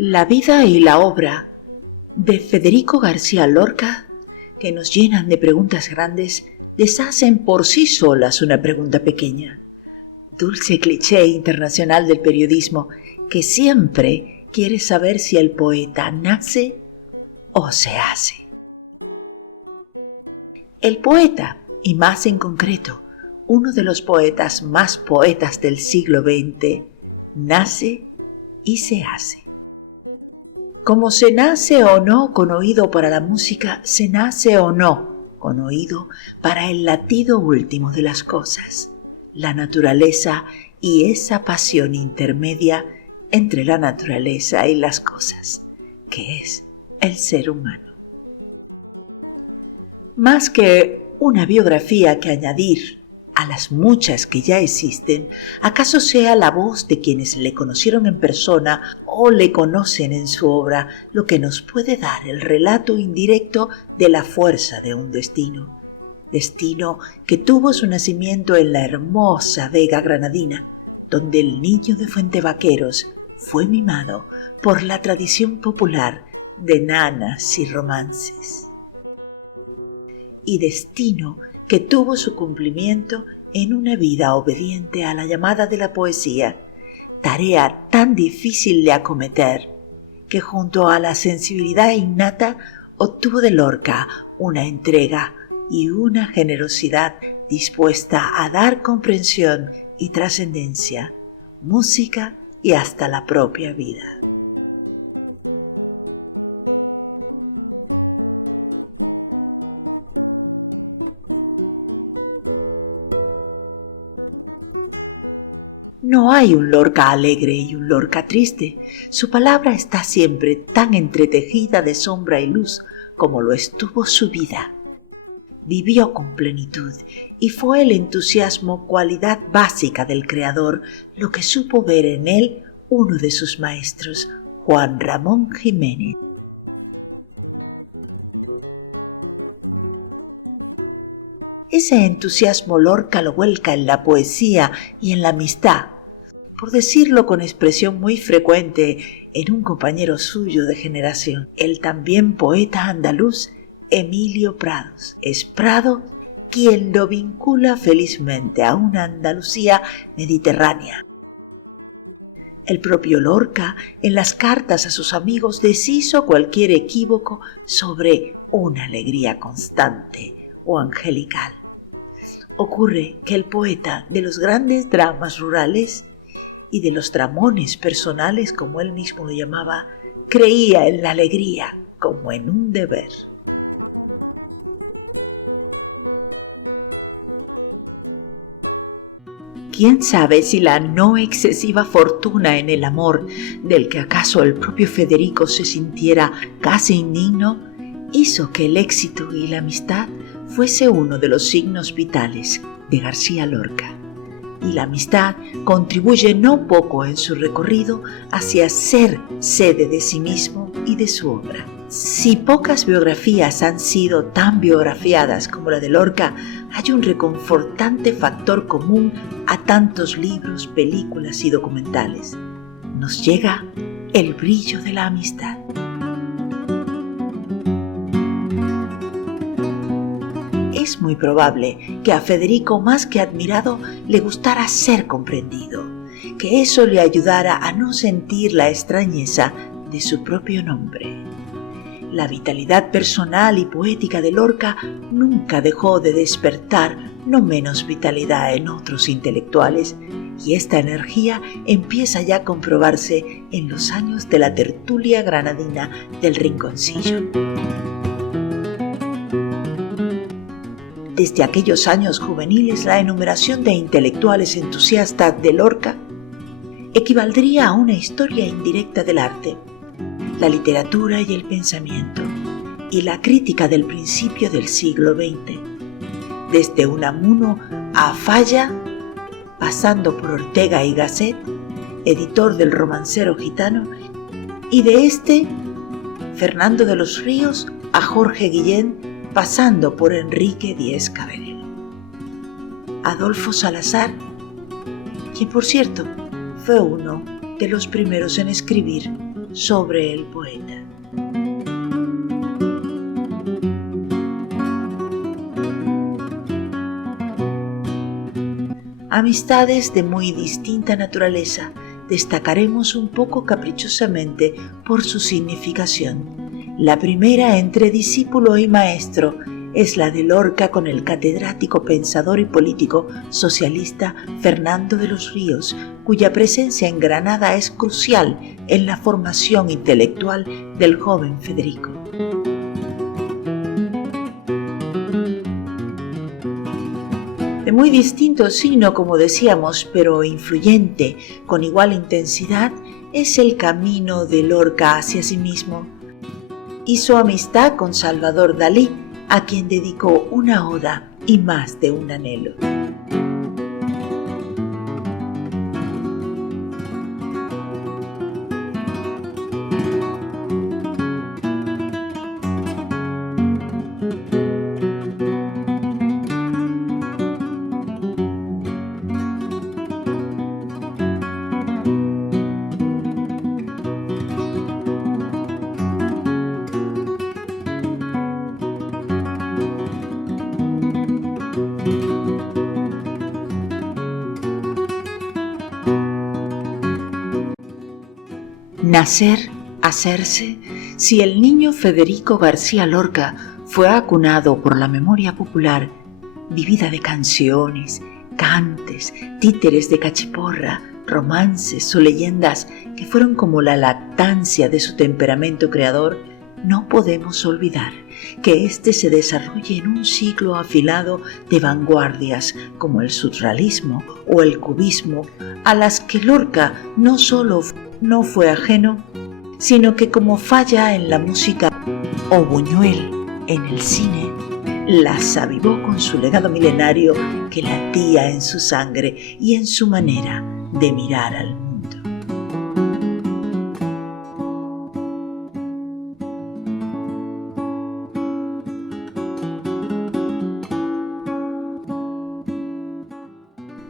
La vida y la obra de Federico García Lorca, que nos llenan de preguntas grandes, deshacen por sí solas una pregunta pequeña. Dulce cliché internacional del periodismo que siempre quiere saber si el poeta nace o se hace. El poeta, y más en concreto, uno de los poetas más poetas del siglo XX, nace y se hace. Como se nace o no con oído para la música, se nace o no con oído para el latido último de las cosas, la naturaleza y esa pasión intermedia entre la naturaleza y las cosas, que es el ser humano. Más que una biografía que añadir a las muchas que ya existen, acaso sea la voz de quienes le conocieron en persona o le conocen en su obra lo que nos puede dar el relato indirecto de la fuerza de un destino. Destino que tuvo su nacimiento en la hermosa Vega granadina, donde el niño de Fuentevaqueros fue mimado por la tradición popular de nanas y romances. Y destino que tuvo su cumplimiento en una vida obediente a la llamada de la poesía, tarea tan difícil de acometer, que junto a la sensibilidad innata obtuvo de Lorca una entrega y una generosidad dispuesta a dar comprensión y trascendencia, música y hasta la propia vida. No hay un Lorca alegre y un Lorca triste. Su palabra está siempre tan entretejida de sombra y luz como lo estuvo su vida. Vivió con plenitud y fue el entusiasmo cualidad básica del creador lo que supo ver en él uno de sus maestros, Juan Ramón Jiménez. Ese entusiasmo Lorca lo vuelca en la poesía y en la amistad, por decirlo con expresión muy frecuente en un compañero suyo de generación, el también poeta andaluz Emilio Prados. Es Prado quien lo vincula felizmente a una Andalucía mediterránea. El propio Lorca, en las cartas a sus amigos, deshizo cualquier equívoco sobre una alegría constante o angelical. Ocurre que el poeta de los grandes dramas rurales y de los dramones personales, como él mismo lo llamaba, creía en la alegría como en un deber. ¿Quién sabe si la no excesiva fortuna en el amor, del que acaso el propio Federico se sintiera casi indigno, hizo que el éxito y la amistad fuese uno de los signos vitales de García Lorca? Y la amistad contribuye no poco en su recorrido hacia ser sede de sí mismo y de su obra. Si pocas biografías han sido tan biografiadas como la de Lorca, hay un reconfortante factor común a tantos libros, películas y documentales. Nos llega el brillo de la amistad. Es muy probable que a Federico, más que admirado, le gustara ser comprendido, que eso le ayudara a no sentir la extrañeza de su propio nombre. La vitalidad personal y poética de Lorca nunca dejó de despertar no menos vitalidad en otros intelectuales, y esta energía empieza ya a comprobarse en los años de la tertulia granadina del Rinconcillo. Desde aquellos años juveniles, la enumeración de intelectuales entusiastas de Lorca equivaldría a una historia indirecta del arte, la literatura y el pensamiento, y la crítica del principio del siglo XX, desde Unamuno a Falla, pasando por Ortega y Gasset, editor del Romancero Gitano, y de Fernando de los Ríos, a Jorge Guillén, pasando por Enrique Díez Cabello. Adolfo Salazar, quien por cierto fue uno de los primeros en escribir sobre el poeta. Amistades de muy distinta naturaleza destacaremos un poco caprichosamente por su significación. La primera entre discípulo y maestro es la de Lorca con el catedrático, pensador y político socialista Fernando de los Ríos, cuya presencia en Granada es crucial en la formación intelectual del joven Federico. De muy distinto signo, como decíamos, pero influyente, con igual intensidad, es el camino de Lorca hacia sí mismo. Hizo amistad con Salvador Dalí, a quien dedicó una oda y más de un anhelo. Nacer, hacerse. Si el niño Federico García Lorca fue acunado por la memoria popular, vivida de canciones, cantes, títeres de cachiporra, romances o leyendas que fueron como la lactancia de su temperamento creador, no podemos olvidar que éste se desarrolle en un ciclo afilado de vanguardias como el surrealismo o el cubismo, a las que Lorca no solo no fue ajeno, sino que como Falla en la música o Buñuel en el cine, las avivó con su legado milenario que latía en su sangre y en su manera de mirar al mundo.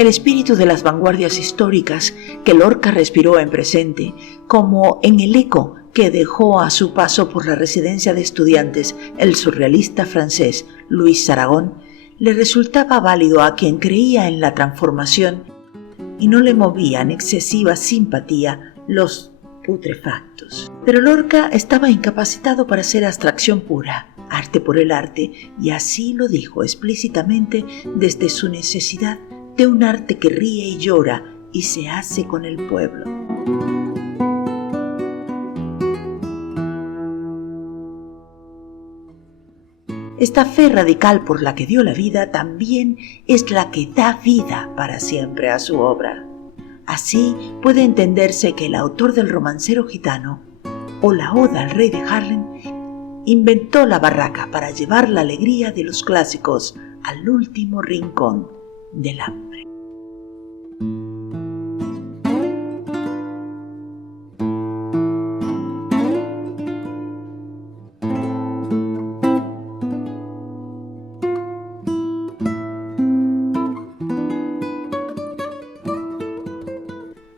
El espíritu de las vanguardias históricas que Lorca respiró en presente, como en el eco que dejó a su paso por la residencia de estudiantes el surrealista francés Louis Aragon, le resultaba válido a quien creía en la transformación y no le movían excesiva simpatía los putrefactos. Pero Lorca estaba incapacitado para ser abstracción pura, arte por el arte, y así lo dijo explícitamente desde su necesidad de un arte que ríe y llora y se hace con el pueblo. Esta fe radical por la que dio la vida también es la que da vida para siempre a su obra. Así puede entenderse que el autor del Romancero Gitano o la Oda al Rey de Harlem inventó la barraca para llevar la alegría de los clásicos al último rincón del hambre.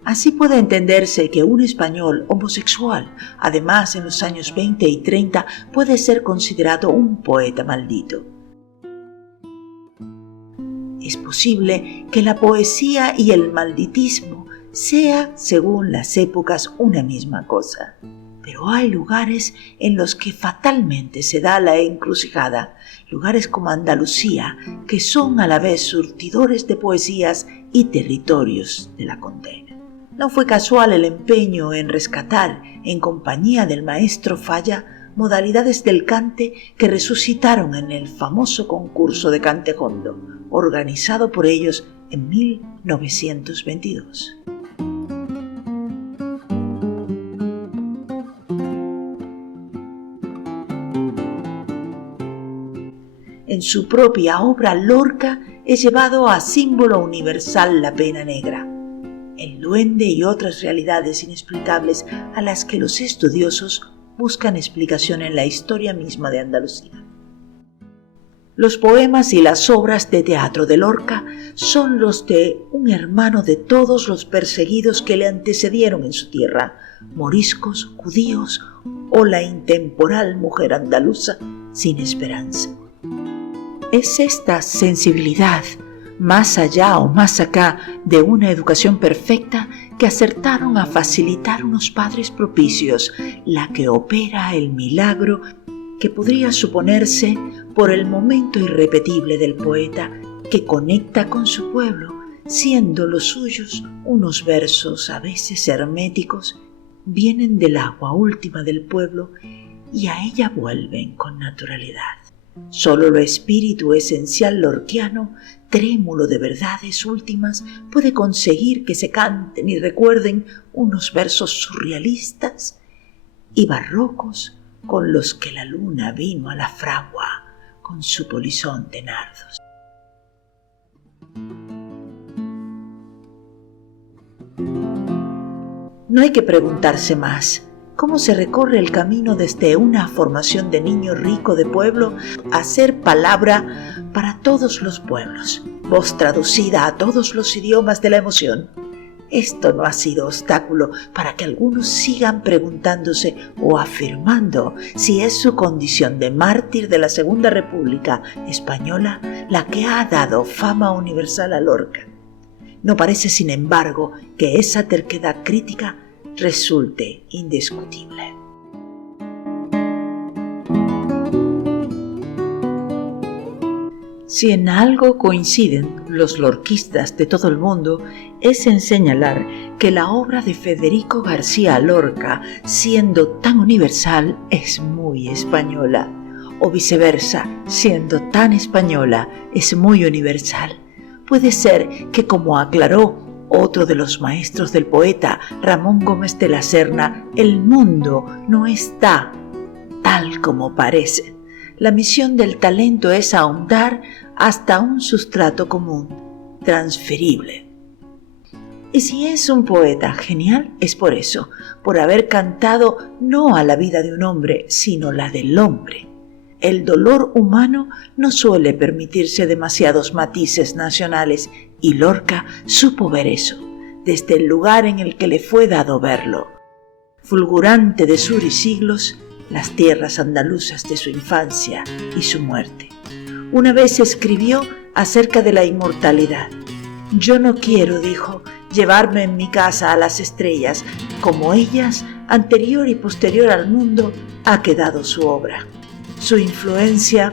Así puede entenderse que un español homosexual, además en los años 20 y 30, puede ser considerado un poeta maldito. Es posible que la poesía y el malditismo sea, según las épocas, una misma cosa. Pero hay lugares en los que fatalmente se da la encrucijada, lugares como Andalucía, que son a la vez surtidores de poesías y territorios de la condena. No fue casual el empeño en rescatar, en compañía del maestro Falla, modalidades del cante que resucitaron en el famoso concurso de Cantejondo, organizado por ellos en 1922. En su propia obra, Lorca es llevado a símbolo universal la pena negra, el duende y otras realidades inexplicables a las que los estudiosos buscan explicación en la historia misma de Andalucía. Los poemas y las obras de teatro de Lorca son los de un hermano de todos los perseguidos que le antecedieron en su tierra, moriscos, judíos o la intemporal mujer andaluza sin esperanza. Es esta sensibilidad, más allá o más acá de una educación perfecta, que acertaron a facilitar unos padres propicios, la que opera el milagro que podría suponerse por el momento irrepetible del poeta que conecta con su pueblo, siendo los suyos unos versos a veces herméticos, vienen del agua última del pueblo y a ella vuelven con naturalidad. Solo lo espíritu esencial lorquiano, trémulo de verdades últimas, puede conseguir que se canten y recuerden unos versos surrealistas y barrocos con los que la luna vino a la fragua con su polizón de nardos. No hay que preguntarse más cómo se recorre el camino desde una formación de niño rico de pueblo a ser palabra para todos los pueblos, voz traducida a todos los idiomas de la emoción. Esto no ha sido obstáculo para que algunos sigan preguntándose o afirmando si es su condición de mártir de la Segunda República Española la que ha dado fama universal a Lorca. No parece, sin embargo, que esa terquedad crítica resulte indiscutible. Si en algo coinciden los lorquistas de todo el mundo, es en señalar que la obra de Federico García Lorca, siendo tan universal, es muy española, o viceversa, siendo tan española, es muy universal. Puede ser que, como aclaró otro de los maestros del poeta, Ramón Gómez de la Serna, el mundo no está tal como parece. La misión del talento es ahondar hasta un sustrato común, transferible. Y si es un poeta genial, es por eso, por haber cantado no a la vida de un hombre, sino la del hombre. El dolor humano no suele permitirse demasiados matices nacionales, y Lorca supo ver eso, desde el lugar en el que le fue dado verlo. Fulgurante de sur y siglos, las tierras andaluzas de su infancia y su muerte. Una vez escribió acerca de la inmortalidad. Yo no quiero, dijo, llevarme en mi casa a las estrellas, como ellas, anterior y posterior al mundo, ha quedado su obra. Su influencia,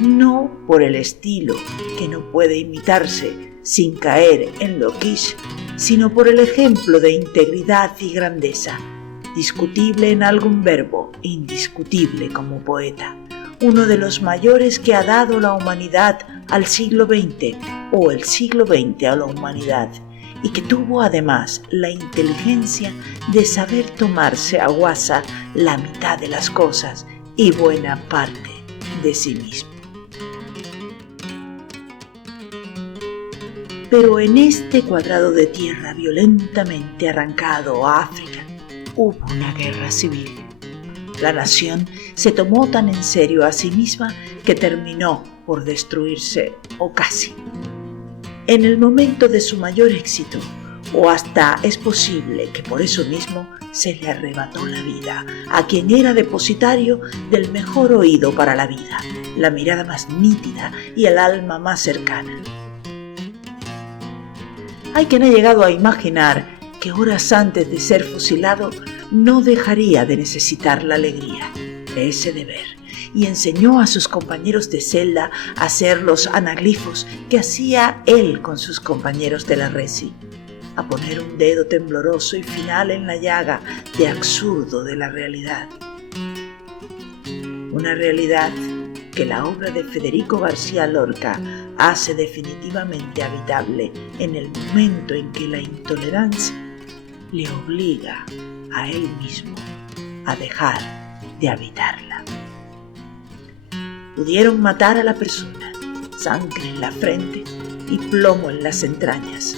no por el estilo, que no puede imitarse sin caer en lo quiche, sino por el ejemplo de integridad y grandeza, discutible en algún verbo, indiscutible como poeta, uno de los mayores que ha dado la humanidad al siglo XX o el siglo XX a la humanidad, y que tuvo además la inteligencia de saber tomarse a guasa la mitad de las cosas y buena parte de sí mismo. Pero en este cuadrado de tierra violentamente arrancado a África, hubo una guerra civil. La nación se tomó tan en serio a sí misma que terminó por destruirse, o casi. En el momento de su mayor éxito, o hasta es posible que por eso mismo se le arrebató la vida a quien era depositario del mejor oído para la vida, la mirada más nítida y el alma más cercana. Hay quien ha llegado a imaginar que horas antes de ser fusilado no dejaría de necesitar la alegría de ese deber, y enseñó a sus compañeros de celda a hacer los anaglifos que hacía él con sus compañeros de la resi, a poner un dedo tembloroso y final en la llaga de absurdo de la realidad. Una realidad que la obra de Federico García Lorca hace definitivamente habitable en el momento en que la intolerancia le obliga a él mismo a dejar de habitarla. Pudieron matar a la persona, sangre en la frente y plomo en las entrañas.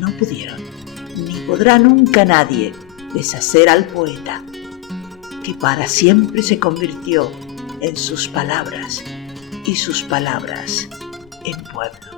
No pudieron, ni podrá nunca nadie, deshacer al poeta, que para siempre se convirtió en sus palabras y sus palabras en pueblo.